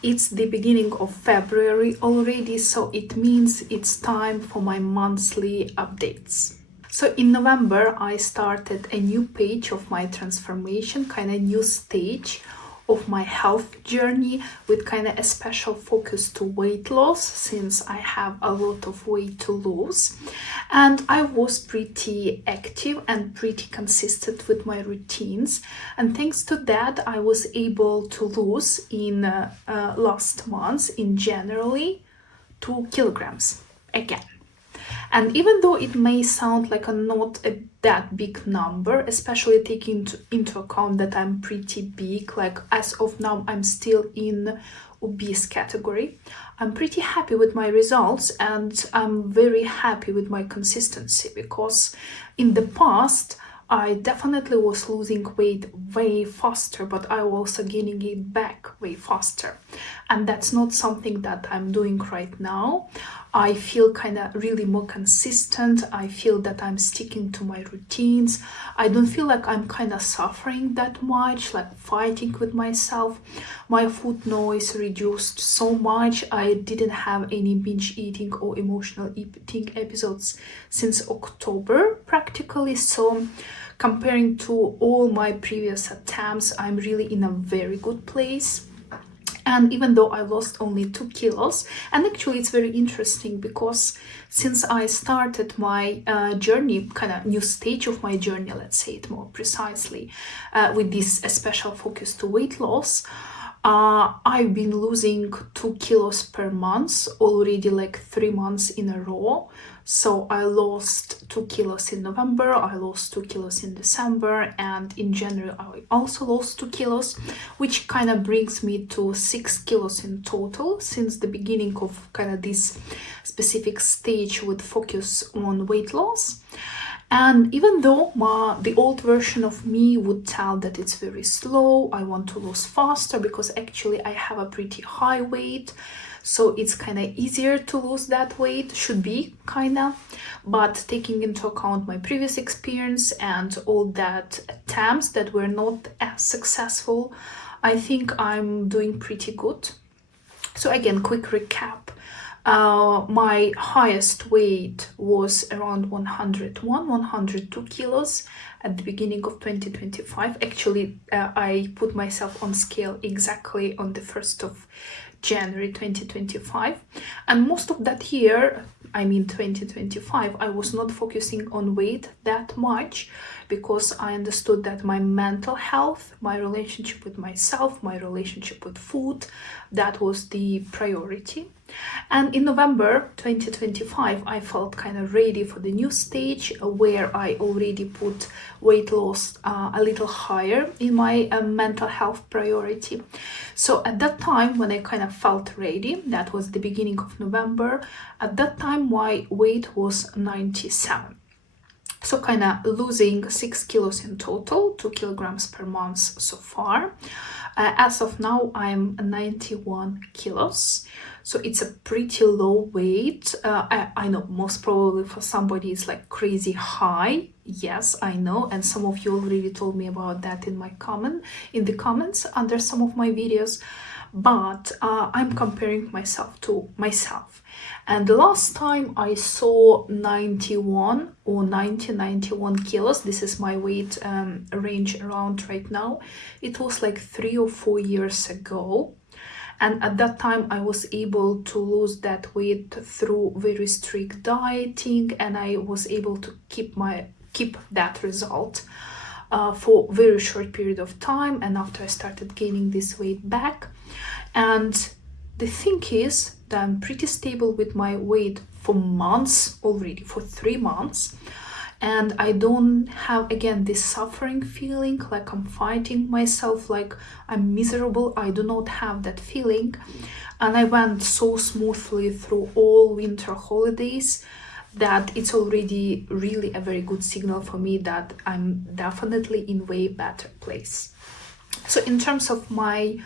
It's the beginning of February already, so it means it's time for my monthly updates. So in November, I started a new page of my transformation, kind of new stage of my health journey with kind of a special focus to weight loss, since I have a lot of weight to lose. And I was pretty active and pretty consistent with my routines. And thanks to that, I was able to lose in last month, in January, 2 kilograms again. And even though it may sound like that big number, especially taking into account that I'm pretty big, like as of now, I'm still in obese category, I'm pretty happy with my results, and I'm very happy with my consistency, because in the past, I definitely was losing weight way faster, but I was gaining it back way faster. And that's not something that I'm doing right now. I feel kind of really more consistent. I feel that I'm sticking to my routines. I don't feel like I'm kind of suffering that much, like fighting with myself. My food noise reduced so much. I didn't have any binge eating or emotional eating episodes since October practically. So comparing to all my previous attempts, I'm really in a very good place. And even though I lost only 2 kilos, and actually it's very interesting, because since I started my journey, kind of new stage of my journey, let's say it more precisely, with this special focus to weight loss, I've been losing 2 kilos per month already, like 3 months in a row. So I lost 2 kilos in November, I lost 2 kilos in December, and in January I also lost 2 kilos, which kind of brings me to 6 kilos in total since the beginning of kind of this specific stage with focus on weight loss. And even though the old version of me would tell that it's very slow, I want to lose faster, because actually I have a pretty high weight, so it's kind of easier to lose that weight, should be kind of. But taking into account my previous experience and all that attempts that were not as successful, I think I'm doing pretty good. So again, quick recap. My highest weight was around 102 kilos at the beginning of 2025. Actually, I put myself on scale exactly on the 1st of January 2025. And most of that year, I mean 2025, I was not focusing on weight that much, because I understood that my mental health, my relationship with myself, my relationship with food, that was the priority. And in November 2025, I felt kind of ready for the new stage, where I already put weight loss a little higher in my mental health priority. So at that time, when I kind of felt ready, that was the beginning of November, at that time my weight was 97. So kind of losing 6 kilos in total, 2 kilograms per month so far. As of now, I'm 91 kilos. So it's a pretty low weight. I know most probably for somebody it's like crazy high. Yes, I know. And some of you already told me about that in the comments under some of my videos. But I'm comparing myself to myself. And the last time I saw 91 or 91 kilos, this is my weight range around right now, it was like 3 or 4 years ago. And at that time, I was able to lose that weight through very strict dieting, and I was able to keep that result for a very short period of time. And after I started gaining this weight back, and the thing is that I'm pretty stable with my weight for months already, for 3 months. And I don't have, again, this suffering feeling, like I'm fighting myself, like I'm miserable. I do not have that feeling. And I went so smoothly through all winter holidays that it's already really a very good signal for me that I'm definitely in way better place. So in terms of my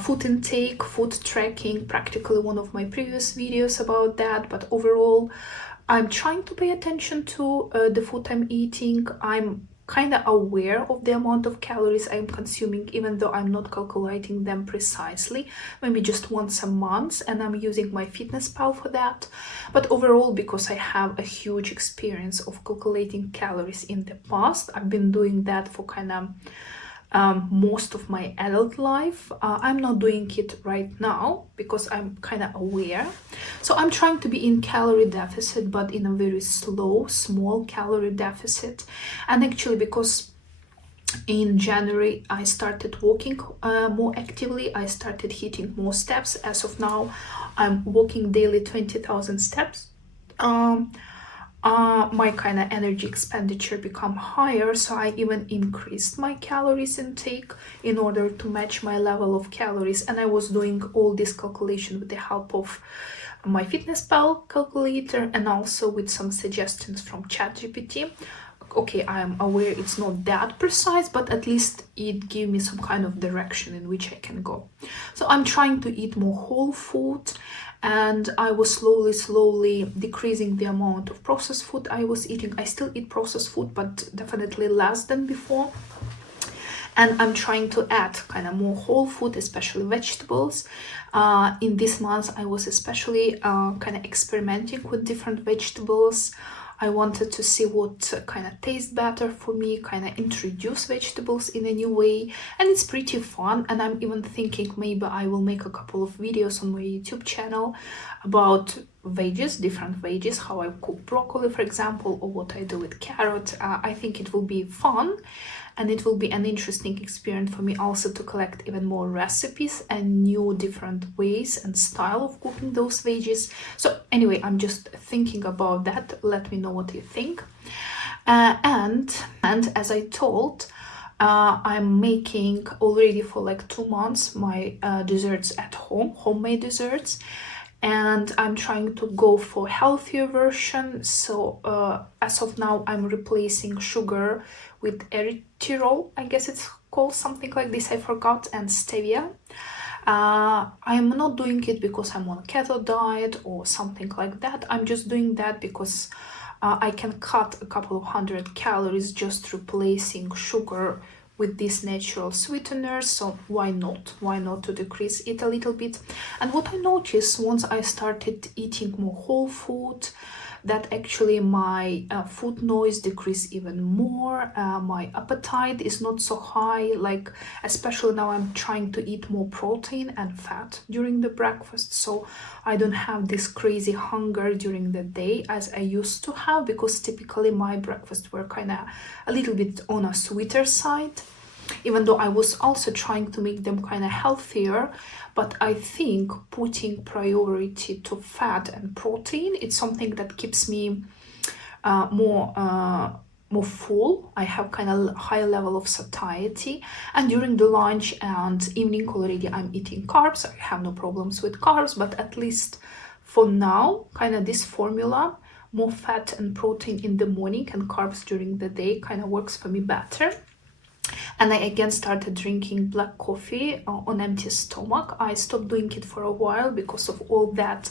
food intake, food tracking, practically one of my previous videos about that, but overall I'm trying to pay attention to the food I'm eating. I'm kind of aware of the amount of calories I'm consuming, even though I'm not calculating them precisely, maybe just once a month, and I'm using MyFitnessPal for that. But overall, because I have a huge experience of calculating calories in the past, I've been doing that for kind of most of my adult life. I'm not doing it right now because I'm kind of aware. So I'm trying to be in calorie deficit, but in a very slow, small calorie deficit. And actually, because in January I started walking more actively, I started hitting more steps. As of now, I'm walking daily 20,000 steps. My kind of energy expenditure become higher, so I even increased my calories intake in order to match my level of calories. And I was doing all this calculation with the help of MyFitnessPal calculator and also with some suggestions from ChatGPT. Okay, I am aware it's not that precise, but at least it gave me some kind of direction in which I can go. So I'm trying to eat more whole food, and I was slowly decreasing the amount of processed food I was eating. I still eat processed food, but definitely less than before. And I'm trying to add kind of more whole food, especially vegetables. In this month, I was especially kind of experimenting with different vegetables. I wanted to see what kind of tastes better for me, kind of introduce vegetables in a new way, and it's pretty fun. And I'm even thinking maybe I will make a couple of videos on my YouTube channel about veggies, different veggies, how I cook broccoli, for example, or what I do with carrot. I think it will be fun, and it will be an interesting experience for me also to collect even more recipes and new different ways and style of cooking those veggies. So anyway, I'm just thinking about that. Let me know what you think. And as I told, I'm making already for like 2 months my desserts at home, homemade desserts. And I'm trying to go for healthier version. So as of now, I'm replacing sugar with erythritol, I guess it's called something like this, I forgot, and stevia. I'm not doing it because I'm on a keto diet or something like that. I'm just doing that because I can cut a couple of 100 calories just replacing sugar with these natural sweeteners. So why not to decrease it a little bit. And what I noticed once I started eating more whole food, that actually my food noise decreased even more. My appetite is not so high, like especially now I'm trying to eat more protein and fat during the breakfast, so I don't have this crazy hunger during the day as I used to have, because typically my breakfasts were kind of a little bit on a sweeter side, even though I was also trying to make them kind of healthier. But I think putting priority to fat and protein, it's something that keeps me more full. I have kind of high level of satiety, and during the lunch and evening already I'm eating carbs. I have no problems with carbs, but at least for now, kind of this formula, more fat and protein in the morning and carbs during the day, kind of works for me better. And I again started drinking black coffee on empty stomach. I stopped doing it for a while because of all that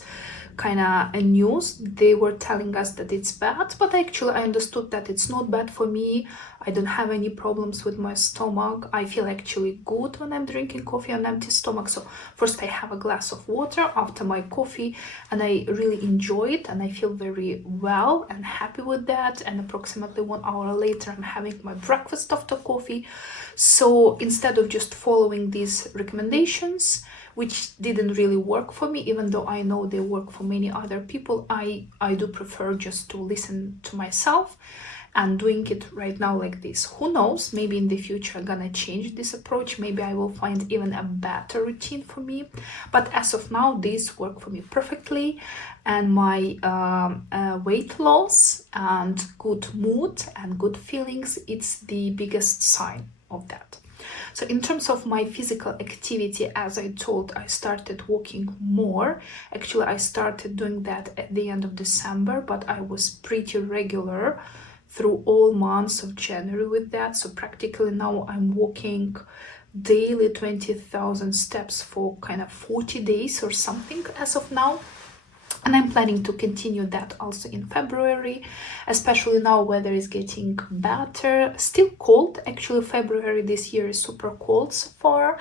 kind of news. They were telling us that it's bad, but actually I understood that it's not bad for me. I don't have any problems with my stomach. I feel actually good when I'm drinking coffee on empty stomach. So first I have a glass of water after my coffee, and I really enjoy it, and I feel very well and happy with that. And approximately 1 hour later I'm having my breakfast after coffee. So instead of just following these recommendations, which didn't really work for me, even though I know they work for many other people, I do prefer just to listen to myself and doing it right now like this. Who knows, maybe in the future I'm gonna change this approach. Maybe I will find even a better routine for me. But as of now, this work for me perfectly. And my weight loss and good mood and good feelings, it's the biggest sign of that. So in terms of my physical activity, as I told, I started walking more. Actually, I started doing that at the end of December, but I was pretty regular through all months of January with that. So practically now I'm walking daily 20,000 steps for kind of 40 days or something as of now. And I'm planning to continue that also in February, especially now weather is getting better. Still cold, actually February this year is super cold so far,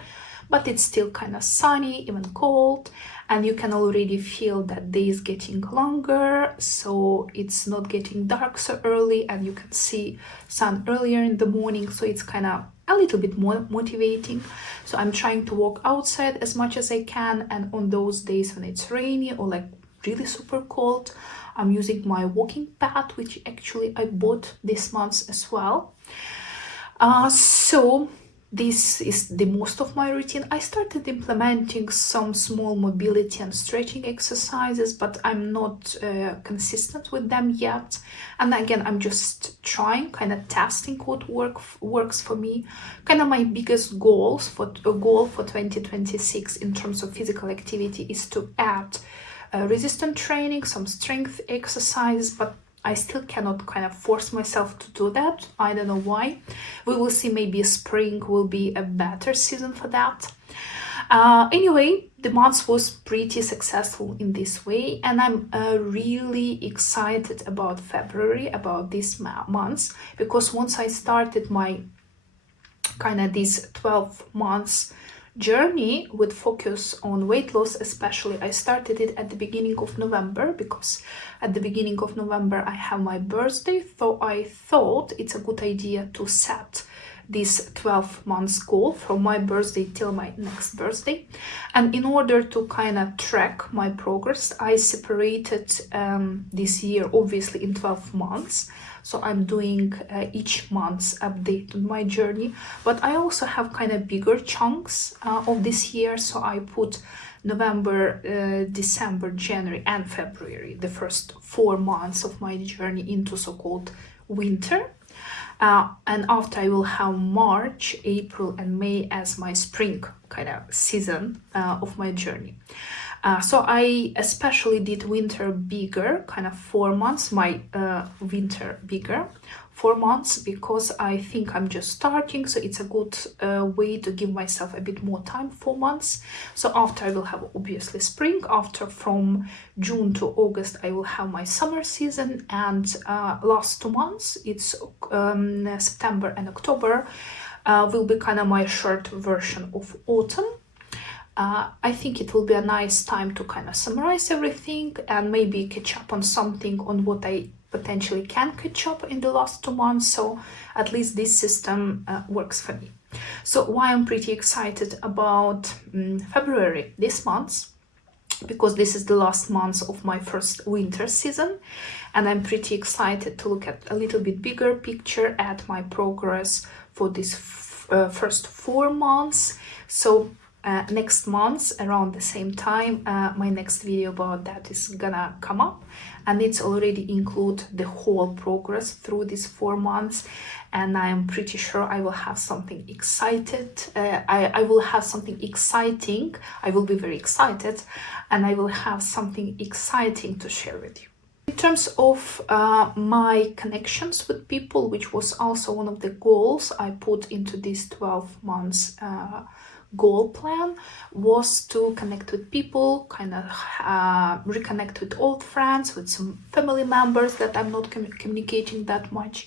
but it's still kind of sunny, even cold, and you can already feel that day is getting longer, so it's not getting dark so early and you can see sun earlier in the morning, so it's kind of a little bit more motivating. So I'm trying to walk outside as much as I can, and on those days when it's rainy or like really super cold, I'm using my walking pad, which actually I bought this month as well. So this is the most of my routine. I started implementing some small mobility and stretching exercises, but I'm not consistent with them yet. And again, I'm just trying, kind of testing what works for me. Kind of my biggest goal for 2026 in terms of physical activity is to add resistance training, some strength exercise, but I still cannot kind of force myself to do that. I don't know why. We will see, maybe spring will be a better season for that. Anyway, the month was pretty successful in this way, and I'm really excited about February, about this month, because once I started my kind of these 12 months journey with focus on weight loss, especially I started it at the beginning of November, because at the beginning of November I have my birthday, so I thought it's a good idea to set this 12 months goal from my birthday till my next birthday. And in order to kind of track my progress, I separated this year obviously in 12 months. So I'm doing each month's update on my journey, but I also have kind of bigger chunks of this year. So I put November, December, January and February, the first 4 months of my journey, into so-called winter. And after I will have March, April and May as my spring kind of season of my journey. So I especially did winter bigger, kind of 4 months, my winter bigger 4 months, because I think I'm just starting, so it's a good way to give myself a bit more time, 4 months. So after I will have obviously spring, after from June to August I will have my summer season, and last 2 months, it's September and October, will be kind of my short version of autumn. I think it will be a nice time to kind of summarize everything and maybe catch up on something on what I potentially can catch up in the last 2 months. So at least this system works for me. So why I'm pretty excited about February this month, because this is the last month of my first winter season, and I'm pretty excited to look at a little bit bigger picture at my progress for this first 4 months. So next month around the same time, my next video about that is gonna come up, and it's already include the whole progress through these 4 months, and I am pretty sure I will have something excited. I will have something exciting. I will be very excited, and I will have something exciting to share with you. In terms of my connections with people, which was also one of the goals I put into this 12 months goal plan, was to connect with people, kind of reconnect with old friends, with some family members that I'm not communicating that much,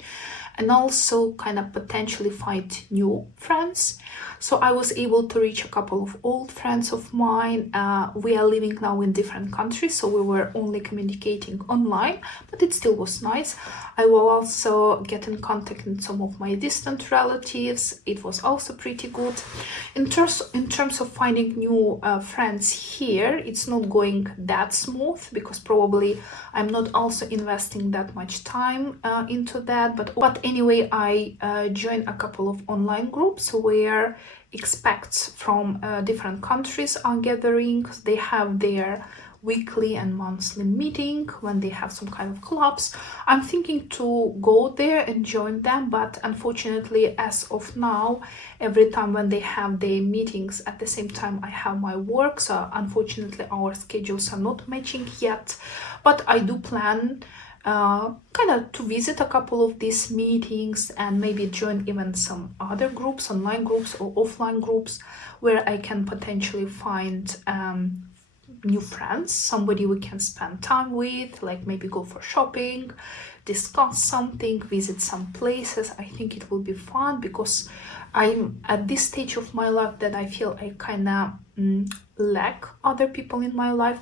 and also kind of potentially find new friends. So I was able to reach a couple of old friends of mine. We are living now in different countries, so we were only communicating online, but it still was nice. I will also get in contact with some of my distant relatives. It was also pretty good. In terms of finding new friends here, it's not going that smooth, because probably I'm not also investing that much time into that. But anyway, I joined a couple of online groups where expats from different countries are gathering. They have their weekly and monthly meeting when they have some kind of clubs. I'm thinking to go there and join them, but unfortunately as of now, every time when they have their meetings at the same time I have my work, so unfortunately our schedules are not matching yet. But I do plan kind of to visit a couple of these meetings and maybe join even some other groups, online groups or offline groups, where I can potentially find new friends, somebody we can spend time with, like maybe go for shopping, discuss something, visit some places. I think it will be fun because I'm at this stage of my life that I feel I kind of lack other people in my life,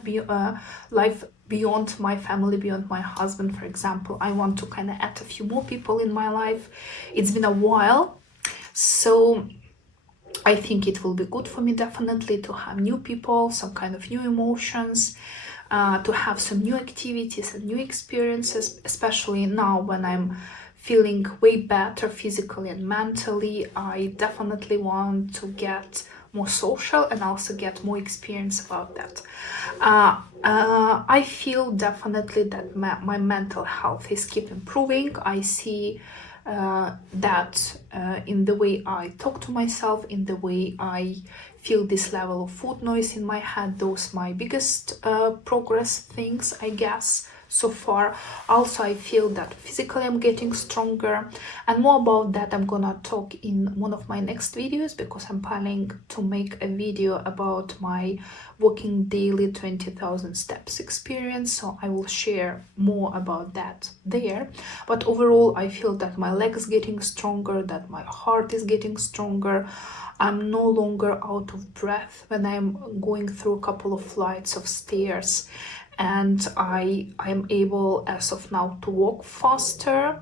life beyond my family, beyond my husband, for example. I want to kind of add a few more people in my life. It's been a while, so I think it will be good for me definitely to have new people, some kind of new emotions, to have some new activities and new experiences, especially now when I'm feeling way better physically and mentally. I definitely want to get more social and also get more experience about that. I feel definitely that my mental health is keep improving. I see that in the way I talk to myself, in the way I feel this level of food noise in my head. Those my biggest progress things, I guess, so far. Also, I feel that physically I'm getting stronger, and more about that I'm gonna talk in one of my next videos, because I'm planning to make a video about my walking daily 20,000 steps experience, so I will share more about that there. But overall, I feel that my legs getting stronger, that my heart is getting stronger. I'm no longer out of breath when I'm going through a couple of flights of stairs, and I'm able as of now to walk faster,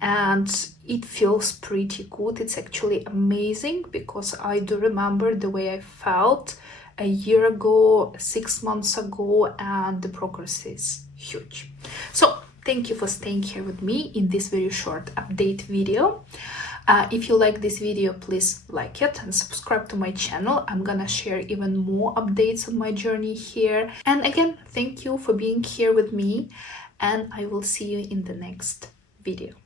and it feels pretty good. It's actually amazing, because I do remember the way I felt a year ago, 6 months ago, and the progress is huge. So thank you for staying here with me in this very short update video. If you like this video, please like it and subscribe to my channel. I'm gonna share even more updates on my journey here. And again, thank you for being here with me, and I will see you in the next video.